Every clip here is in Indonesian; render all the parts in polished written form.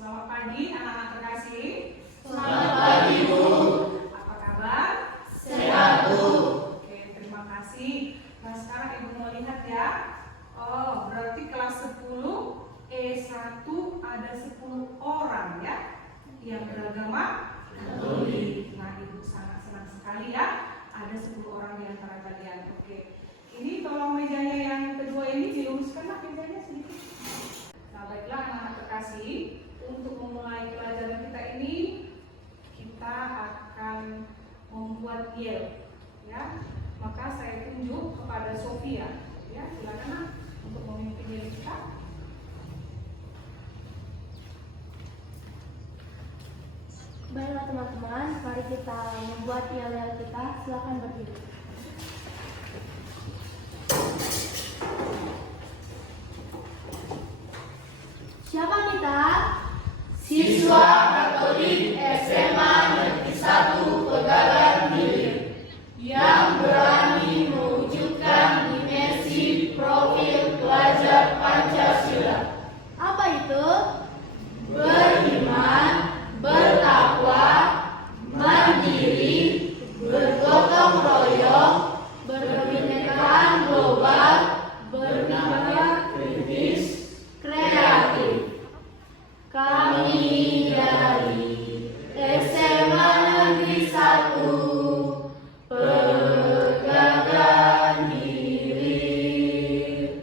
Selamat pagi anak-anak terkasih. Selamat pagi, Bu. Apa kabar? Sehat, Bu. Oke, terima kasih. Nah, sekarang Ibu mau lihat ya. Oh, berarti kelas 10 E1 ada 10 orang ya yang beragama Katolik. Nah, Ibu sangat senang sekali ya. Ada 10 orang di antara kalian. Oke. Ini tolong mejanya yang kedua ini diluruskan mejanya sedikit. Nah, baiklah anak-anak terkasih, untuk memulai pelajaran kita ini kita akan membuat yel, ya. Maka saya tunjuk kepada Sofia, ya. Silakan Nak, untuk memimpin yel kita. Baiklah teman-teman, mari kita membuat yel-yel kita. Silakan berdiri. Siapa kita? Siswa Katolik SMA Negeri 1 Pegagan Hilir yang berani mewujudkan dimensi profil pelajar Pancasila. Apa itu? Beriman, bertakwa, mandiri, bergotong royong, berkebinekaan global, berpikir kritis, kreatif. Kami dari SMA Negeri 1 Pegagan Hilir.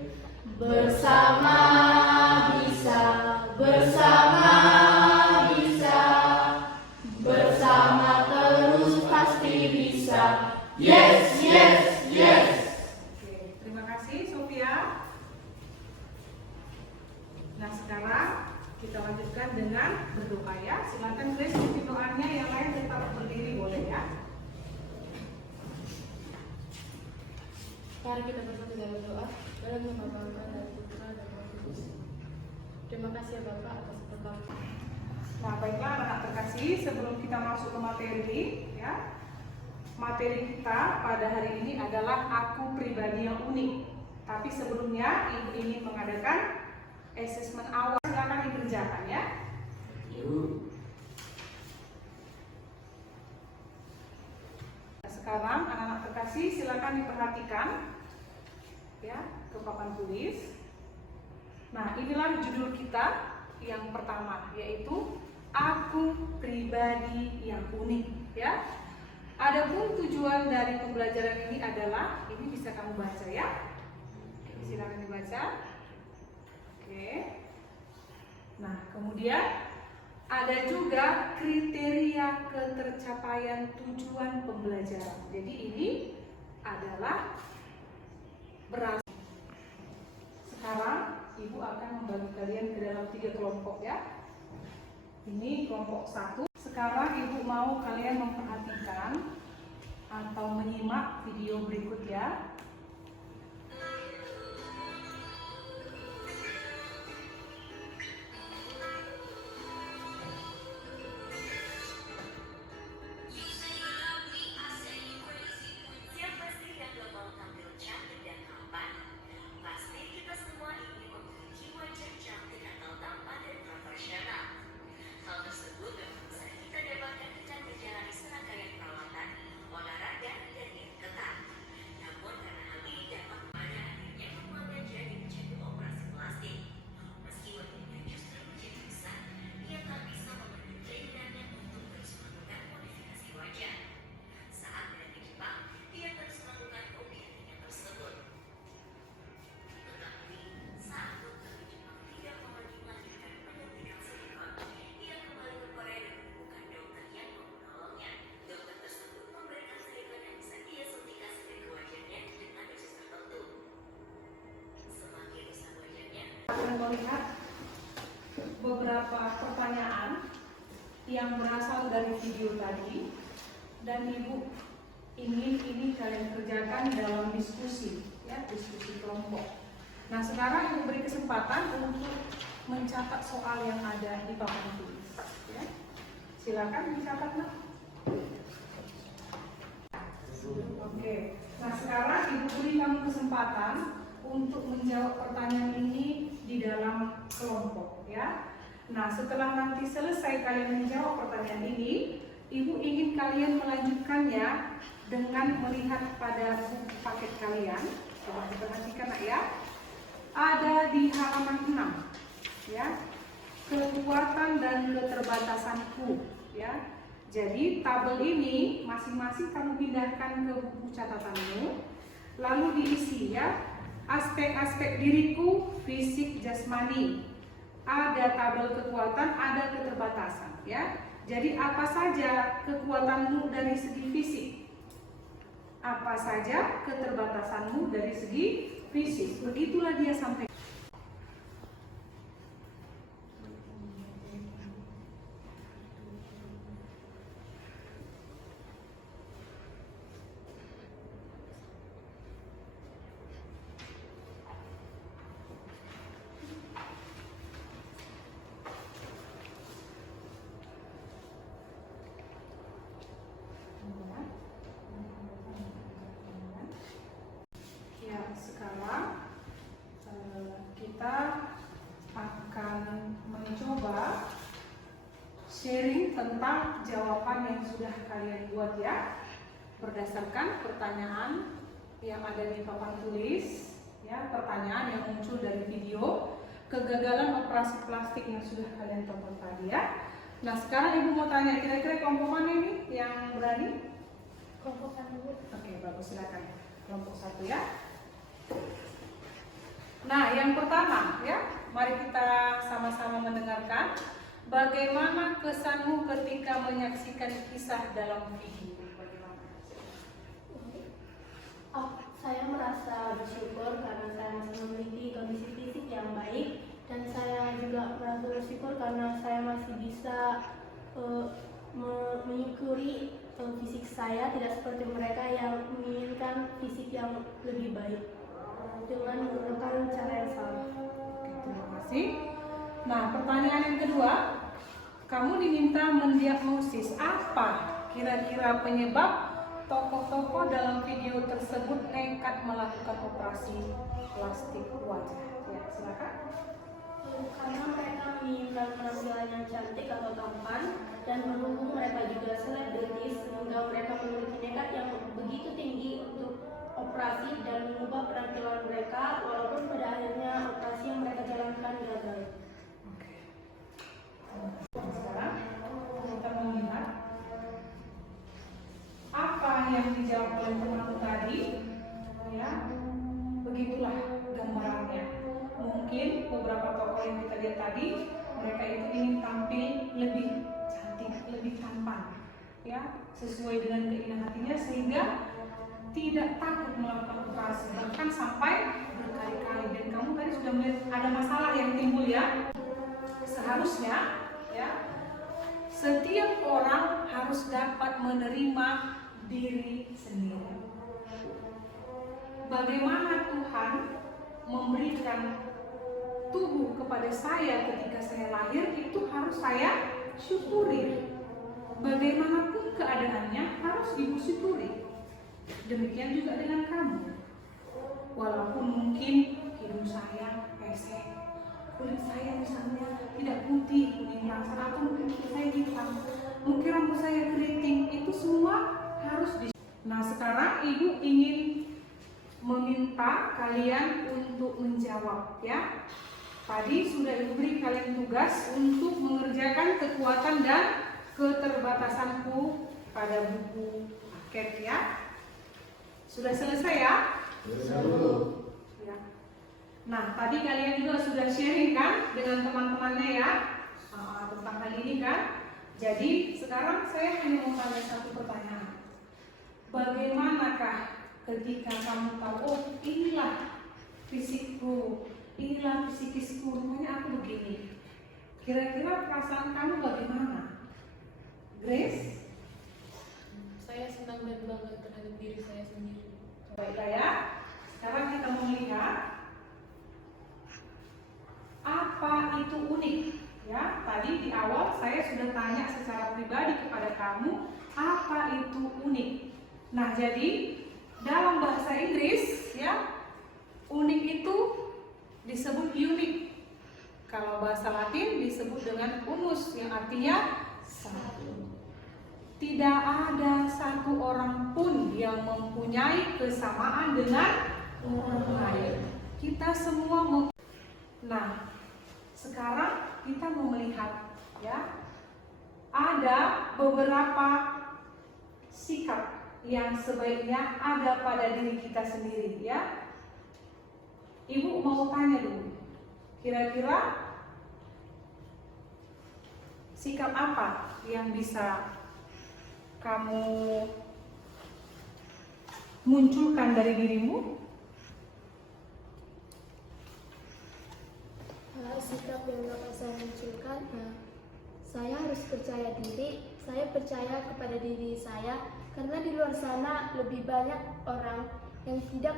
Bersama bisa, bersama bisa, bersama terus pasti bisa. Yes, yes, yes. Oke, terima kasih Sofia. Nah, sekarang kita lanjutkan dengan berdoa ya. Silakan Grace pimpin doanya, yang lain tetap berdiri boleh ya. Mari kita bersatu dalam doa. Dalam nama Bapa dan Putra dan Roh Kudus. Terima kasih ya Bapak atas pertolongan. Nah, baiklah anak-anak terkasih, sebelum kita masuk ke materi ya. Materi kita pada hari ini adalah aku pribadi yang unik. Tapi sebelumnya Ibu ingin mengadakan asesmen awal. Silakan dikerjakan ya. Sekarang anak-anak terkasih silakan diperhatikan ya ke papan tulis. Nah, inilah judul kita yang pertama, yaitu aku pribadi yang unik ya. Adapun tujuan dari pembelajaran ini adalah, ini bisa kamu baca ya. Silakan dibaca. Oke. Nah, kemudian ada juga kriteria ketercapaian tujuan pembelajaran. Jadi ini adalah berasal. Sekarang Ibu akan membagi kalian ke dalam 3 kelompok ya. Ini kelompok 1. Sekarang Ibu mau kalian memperhatikan atau menyimak video berikut ya. Akan melihat beberapa pertanyaan yang berasal dari video tadi, dan Ibu ingin ini kalian kerjakan dalam diskusi ya, diskusi kelompok. Nah, sekarang Ibu beri kesempatan untuk mencatat soal yang ada di papan tulis ya. Silakan dicatat Nak. Oke. Nah, sekarang Ibu beri kamu kesempatan untuk menjawab pertanyaan ini di dalam kelompok ya. Nah, setelah nanti selesai kalian menjawab pertanyaan ini, Ibu ingin kalian melanjutkannya dengan melihat pada buku paket kalian. Coba diperhatikan nak ya. Ada di halaman 6 ya. Kekuatan dan keterbatasanku ya. Jadi tabel ini masing-masing kamu pindahkan ke buku catatanmu, lalu diisi ya. Aspek-aspek diriku, fisik, jasmani. Ada tabel kekuatan, ada keterbatasan ya. Jadi apa saja kekuatanmu dari segi fisik? Apa saja keterbatasanmu dari segi fisik? Begitulah dia sampai. Ya, sekarang kita akan mencoba sharing tentang jawaban yang sudah kalian buat ya, berdasarkan pertanyaan yang ada di papan tulis ya, pertanyaan yang muncul dari video kegagalan operasi plastik yang sudah kalian tonton tadi ya. Nah, sekarang Ibu mau tanya, kira-kira kelompok mana ini yang berani? Kelompok 1. Oke, bagus, silakan. Kelompok 1 ya. Nah, yang pertama ya, mari kita sama-sama mendengarkan bagaimana kesanmu ketika menyaksikan kisah dalam video. Bagaimana? Saya merasa bersyukur karena saya masih memiliki kondisi fisik yang baik, dan saya juga merasa bersyukur karena saya masih bisa menyukuri fisik saya, tidak seperti mereka yang menginginkan fisik yang lebih baik dengan menggunakan cara yang salah. Oke, terima kasih. Nah, pertanyaan yang kedua, kamu diminta mendiagnosis apa kira-kira penyebab tokoh-tokoh dalam video tersebut nekat melakukan operasi plastik wajah. Ya, silakan. Karena mereka menginginkan penampilan yang cantik atau tampan, dan berhubung mereka juga selebritis, sehingga mereka memiliki nekat yang begitu tinggi untuk operasi dan mengubah penampilan mereka, walaupun pada akhirnya operasi yang mereka jalankan gagal. Oke. Sekarang kita melihat apa yang dijawab oleh temanku tadi. Ya, begitulah gambarannya. Mungkin beberapa tokoh yang kita lihat tadi, mereka itu ingin tampil lebih cantik, lebih tampan, ya, sesuai dengan keinginan hatinya, sehingga tidak takut melakukan operasi, bahkan sampai berkali-kali. Dan kamu tadi sudah melihat ada masalah yang timbul ya. Seharusnya ya, setiap orang harus dapat menerima diri sendiri. Bagaimana Tuhan memberikan tubuh kepada saya ketika saya lahir, itu harus saya syukuri. Bagaimanapun keadaannya harus Ibu syukuri. Demikian juga dengan kamu. Walaupun mungkin hidung saya pesek, kulit saya misalnya tidak putih, kuning langsat, atau mungkin saya hitam, mungkin rambut saya keriting, itu semua harus di. Nah, sekarang Ibu ingin meminta kalian untuk menjawab ya. Tadi sudah Ibu beri kalian tugas untuk mengerjakan kekuatan dan keterbatasanku pada buku paket ya. Sudah selesai ya? Ya. Nah, tadi kalian juga sudah sharing kan dengan teman-temannya ya, tentang hal ini kan. Jadi sekarang saya hanya mau tanya satu pertanyaan. Bagaimanakah ketika kamu tahu, oh inilah fisikku, inilah psikisku, rumahnya aku begini. Kira-kira perasaan kamu bagaimana? Grace? Saya senang dan bangga terhadap diri saya sendiri. Baiklah ya, sekarang kita mau lihat apa itu unik. Ya, tadi di awal saya sudah tanya secara pribadi kepada kamu, apa itu unik. Nah, jadi dalam bahasa Inggris ya, unik itu disebut unique. Kalau bahasa Latin disebut dengan unus yang artinya satu. Tidak ada satu orang pun yang mempunyai kesamaan dengan orang lain. Kita semua Nah, sekarang kita mau melihat ya. Ada beberapa sikap yang sebaiknya ada pada diri kita sendiri ya. Ibu mau tanya dulu. Kira-kira sikap apa yang bisa kamu munculkan dari dirimu? Sikap yang dapat saya munculkan, saya harus percaya diri. Saya percaya kepada diri saya karena di luar sana lebih banyak orang yang tidak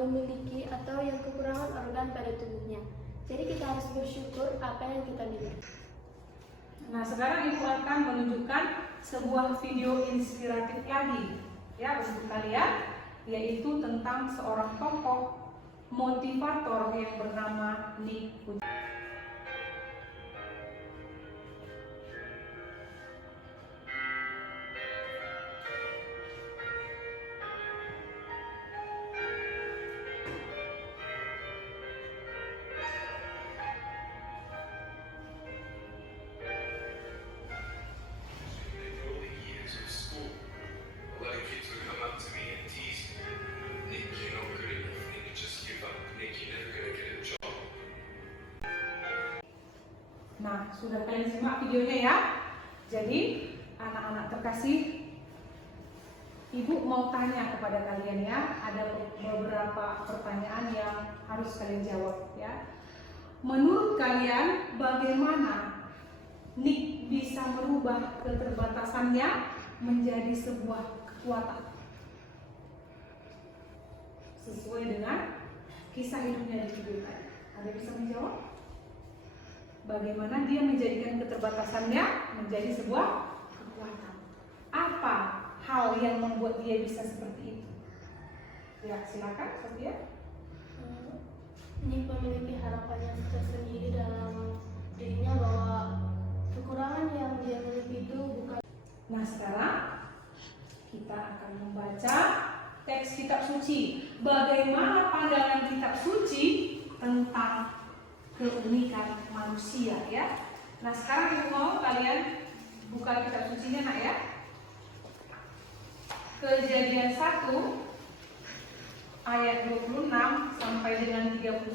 memiliki atau yang kekurangan organ pada tubuhnya. Jadi kita harus bersyukur apa yang kita miliki. Nah, sekarang Ibu akan menunjukkan sebuah video inspiratif lagi ya untuk kalian, yaitu tentang seorang tokoh motivator yang bernama Nick Fuentes. Nah, sudah kalian simak videonya ya. Jadi, anak-anak terkasih, Ibu mau tanya kepada kalian ya. Ada beberapa pertanyaan yang harus kalian jawab ya. Menurut kalian, bagaimana Nick bisa merubah keterbatasannya menjadi sebuah kekuatan? Sesuai dengan kisah hidupnya di video tadi. Ada yang bisa menjawab? Bagaimana dia menjadikan keterbatasannya menjadi sebuah kekuatan? Apa hal yang membuat dia bisa seperti itu? Ya, silakan Sofia. Ini memiliki harapan yang tersendiri dalam dirinya bahwa kekurangan yang dia miliki itu bukan. Nah, sekarang kita akan membaca teks kitab suci. Bagaimana pandangan kitab suci tentang keunikan manusia ya. Nah, sekarang Ibu mau kalian buka kitab sucinya nak ya. Kejadian 1 ayat 26 sampai dengan 31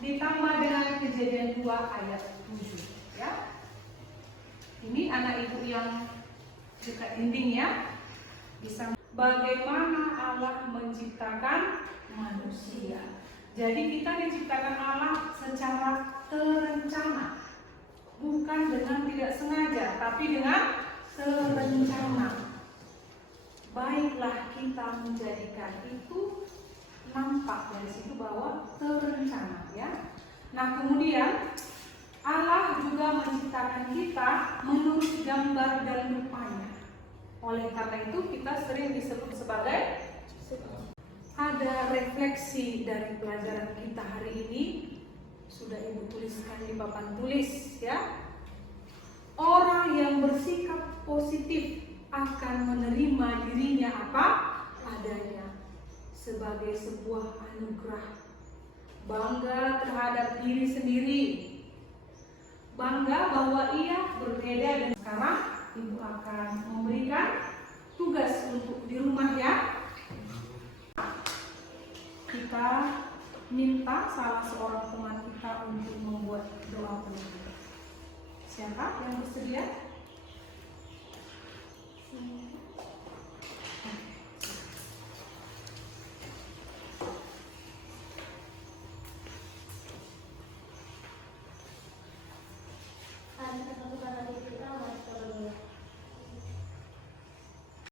ditambah dengan Kejadian 2 ayat 7 ya. Ini anak Ibu yang dekat dinding ya. Bisa bagaimana Allah menciptakan manusia. Jadi kita diciptakan Allah secara terencana, bukan dengan tidak sengaja, tapi dengan terencana. Baiklah kita menjadikan itu, nampak dari situ bahwa terencana ya. Nah, kemudian Allah juga menciptakan kita menurut gambar dan rupanya. Oleh karena itu kita sering disebut sebagai. Ada refleksi dari pelajaran kita hari ini, sudah Ibu tuliskan di papan tulis ya. Orang yang bersikap positif akan menerima dirinya apa adanya sebagai sebuah anugerah. Bangga terhadap diri sendiri, bangga bahwa ia berbeda. Dan sekarang Ibu akan memberikan tugas untuk di rumah ya. Kita minta salah seorang teman kita untuk membuat doa penutup. Siapa yang bersedia?